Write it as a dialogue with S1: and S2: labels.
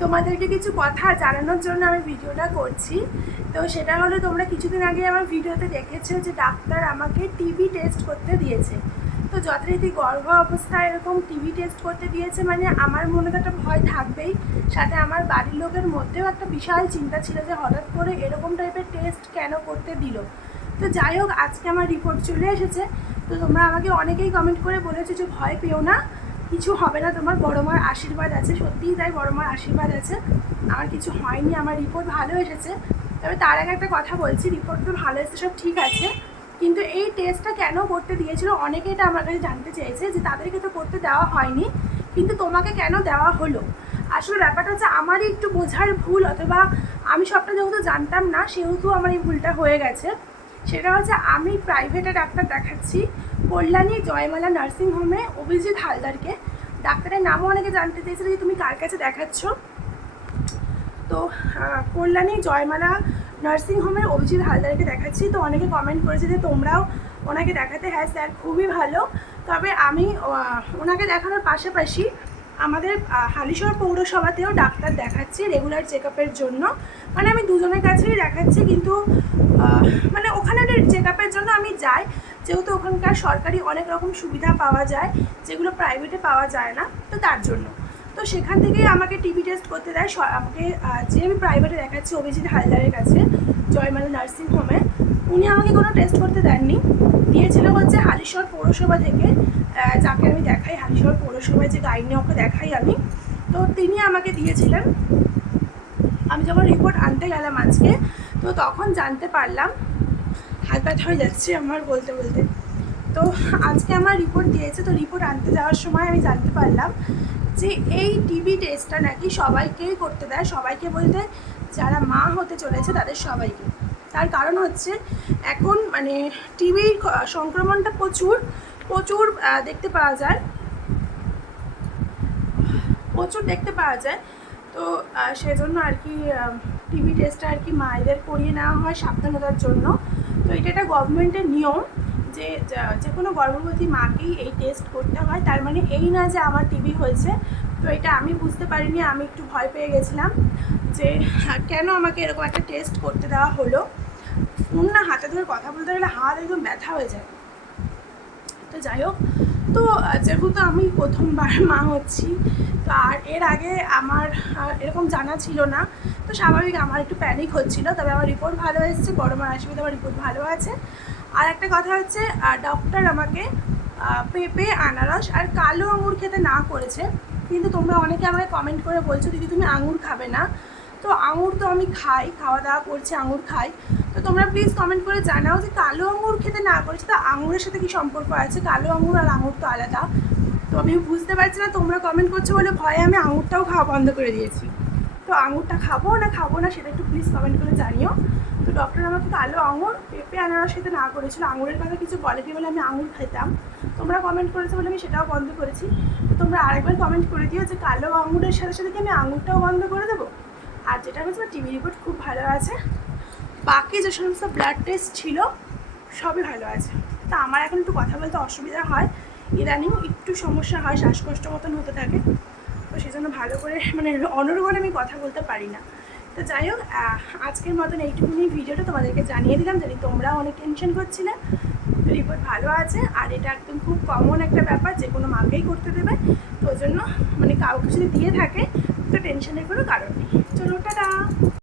S1: তোমাদেরকে কিছু কথা জানানোর জন্য আমি ভিডিওটা করছি। তো সেটা হলো, তোমরা কিছুদিন আগে আমার ভিডিওতে দেখেছ যে ডাক্তার আমাকে টিবি টেস্ট করতে দিয়েছে। তো যথারীতি গর্ভ অবস্থায় এরকম টিবি টেস্ট করতে দিয়েছে মানে আমার মনে তো একটা ভয় থাকবেই। সাথে আমার বাড়ির লোকের মধ্যেও একটা বিশাল চিন্তা ছিল যে হঠাৎ করে এরকম টাইপের টেস্ট কেন করতে দিল। তো যাই হোক, আজকে আমার রিপোর্ট চলে এসেছে। তো তোমরা আমাকে অনেকেই কমেন্ট করে বলেছ যে ভয় পেও না। কিছু হবে না, তোমার বড় মার আশীর্বাদ আছে, সত্যিই তাই বড় মার আশীর্বাদ আছে। আমার কিছু হয়নি, আমার রিপোর্ট ভালো এসেছে। তবে তার আগে একটা কথা বলছি রিপোর্ট তো ভালো এসেছে, সব ঠিক আছে। কিন্তু এই টেস্টটা কেন করতে দিয়েছিল? অনেকে এটা আমার কাছে জানতে চেয়েছে যে তাদেরকে তো করতে দেওয়া হয়নি, কিন্তু তোমাকে কেন দেওয়া হলো? আসলে ব্যাপারটা হচ্ছে আমারই একটু বোঝার ভুল, অথবা আমি সবটা যেহেতু জানতাম না, সেহেতু আমার এই ভুলটা হয়ে গেছে। সেটা হচ্ছে আমি প্রাইভেটে ডাক্তার দেখাচ্ছি। কল্যাণী জয়মালা নার্সিং হোমে অভিজিৎ হালদারকে। ডাক্তারের নামও অনেকে জানতে চেয়েছিল যে তুমি কার কাছে দেখাচ্ছ। তো কল্যাণী জয়মালা নার্সিং হোমের অভিজিৎ হালদারকে দেখাচ্ছি। তো অনেকে কমেন্ট করেছে যে তোমরাও ওনাকে দেখাতে। হ্যাঁ স্যার, খুবই ভালো। তবে আমি ওনাকে দেখানোর পাশাপাশি আমাদের হালিশহর পৌরসভাতেও ডাক্তার দেখাচ্ছি রেগুলার চেক জন্য। মানে আমি দুজনের কাছেই দেখাচ্ছি, কিন্তু মানে ওখানে চেক জন্য আমি যাই, যেহেতু ওখানকার সরকারি অনেক রকম সুবিধা পাওয়া যায়, যেগুলো প্রাইভেটে পাওয়া যায় না, তো তার জন্য। তো সেখান থেকেই আমাকে টিবি টেস্ট করতে দেয় আমাকে যে আমি প্রাইভেটে দেখাচ্ছি অভিজিৎ হালদারের কাছে, জয়মালা নার্সিং হোমে উনি আমাকে কোনো টেস্ট করতে দেননি। দিয়েছিল হচ্ছে হালিশহর পৌরসভা থেকে যাকে আমি দেখাই, হালিশহর পৌরসভায় যে গাইনি ওকে দেখাই আমি। তো তিনি আমাকে দিয়েছিলেন। আমি যখন রিপোর্ট আনতে গেলাম আজকে, তো তখন জানতে পারলাম, হাত ব্যথা হয়ে যাচ্ছে আমার বলতে বলতে। তো আজকে আমার রিপোর্ট দিয়েছে, তো রিপোর্ট আনতে যাওয়ার সময় আমি জানতে পারলাম যে এই টিবি টেস্টটা নাকি সবাইকেই করতে দেয়। সবাইকে বলতে, যারা মা হতে চলেছে তাদের সবাইকে। তার কারণ হচ্ছে এখন মানে টিভির সংক্রমণটা প্রচুর প্রচুর দেখতে পাওয়া যায়। প্রচুর দেখতে পাওয়া যায়। তো সেজন্য আর কি টিভি টেস্টটা আর কি মায়েদের করিয়ে নেওয়া হয় সাবধানতার জন্য। তো এটা একটা গভর্নমেন্টের নিয়ম যে যা- কোনো গর্ভবতী মাকেই এই টেস্ট করতে হয়। তার মানে এই না যে আমার টিবি হয়েছে। তো এটা আমি বুঝতে পারিনি আমি একটু ভয় পেয়ে গেছিলাম যে হ্যাঁ, কেন আমাকে এরকম একটা টেস্ট করতে দেওয়া হলো? ফোন না হাতে ধরে কথা বলতে গেলে হাত একদম ব্যথা হয়ে যায়। তো যাই হোক, তো যেহেতু আমি প্রথমবার মা হচ্ছি, তো আর এর আগে আমার এরকম জানা ছিল না, তো স্বাভাবিক আমার একটু প্যানিক হচ্ছিল, তবে আমার রিপোর্ট ভালো এসেছে, বড় মার আশীর্বাদে আমার রিপোর্ট ভালো আছে। আর একটা কথা হচ্ছে ডক্টর আমাকে পেঁপে, আনারস আর কালো আঙুর খেতে না করেছে, কিন্তু তোমরা অনেকে আমাকে কমেন্ট করে বলছো, দিদি, তুমি আঙুর খাবে না। তো আঙুর তো আমি খাই খাওয়া দাওয়া করছি, আঙুর খাই। তো তোমরা প্লিজ কমেন্ট করে জানাও যে কালো আঙুর খেতে না করেছে তো আঙুরের সাথে কি সম্পর্ক আছে? কালো আঙুর আর আঙুর তো আলাদা। তো আমি বুঝতে পারছি না, তোমরা কমেন্ট করছ বলে ভয়ে আমি আঙুরটাও খাওয়া বন্ধ করে দিয়েছি। তো আঙুরটা খাব না খাব না সেটা একটু প্লিজ কমেন্ট করে জানিও। তো ডক্টর আমাকে কালো আঙুর, পেঁপে আনারস খেতে না করেছিল। আঙুরের কথা কিছু বলেনি বলে আমি আঙুর খেতাম। তোমরা কমেন্ট করেছ বলে আমি সেটাও বন্ধ করেছি। তো তোমরা আরেকবার কমেন্ট করে দিও যে কালো আঙুরের সাথে সাথে কি আমি আঙুরটাও বন্ধ করে দেবো? আর যেটা হচ্ছে টিভি রিপোর্ট খুব ভালো আছে। বাকি যে সমস্ত ব্লাড টেস্ট ছিল, সবই ভালো আছে। তা আমার এখন একটু কথা বলতে অসুবিধা হয়। ইদানিং একটু সমস্যা হয়, শ্বাসকষ্ট মতন হতে থাকে। তো সেই জন্য ভালো করে মানে অনর্গণ আমি কথা বলতে পারি না। তো যাই হোক আজকের মতন এইটুকুনি ভিডিওটা তোমাদেরকে জানিয়ে দিলাম। যদি তোমরা অনেক টেনশন করছিলে। রিপোর্ট ভালো আছে, আর এটা একদম খুব কমন একটা ব্যাপার, যে কোনো মাকেই করতে দেবে। তো জন্য মানে কাউকে যদি দিয়ে থাকে তো টেনশনের কোনো কারণ নেই। চলো টাটা।